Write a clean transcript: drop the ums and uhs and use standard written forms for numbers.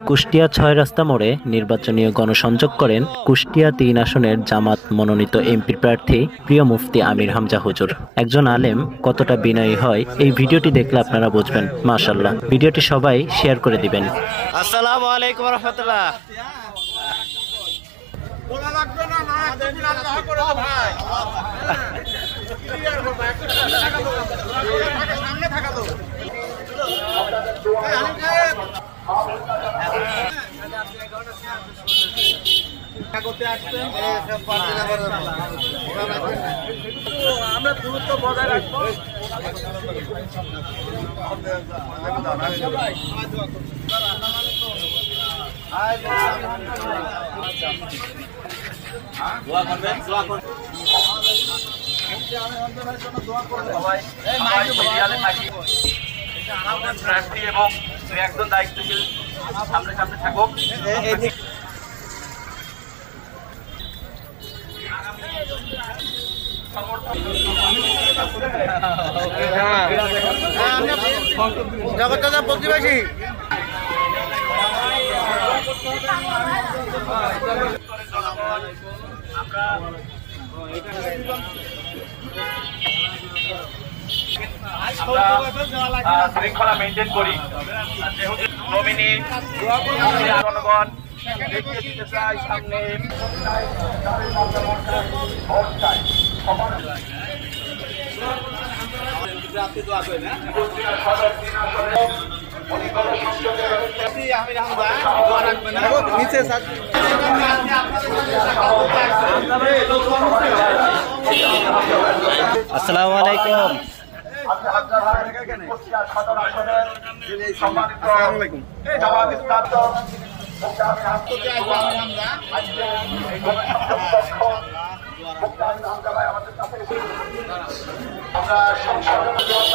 কুষ্টিয়া ৬ রাস্তা মোড়ে নির্বাচনী গণসংযোগ করেন কুষ্টিয়া ৩ আসনের জামাত মনোনীত এমপি প্রার্থী প্রিয় মুফতি আমির হামজা হুজুর। একজন আলেম কতটা বিনয়ী হয় এই ভিডিওটি দেখলে আপনারা বুঝবেন। মাশাআল্লাহ, ভিডিওটি সবাই শেয়ার করে দিবেন। আসসালামু আলাইকুম ওয়া রাহমাতুল্লাহ। আমরা দূরত্ব বজায় রাখবো। দোয়া করবেন, দোয়া করবেন। এবং একজন দায়িত্বশীল সামনে সামনে থাকুক। জগৎদাদা প্রতিবেশী শৃঙ্খলা মেনটেন করি। নমিনি জনগণ দেখতে দিতে চাই সামনে। আসসালামু আলাইকুম। আমরা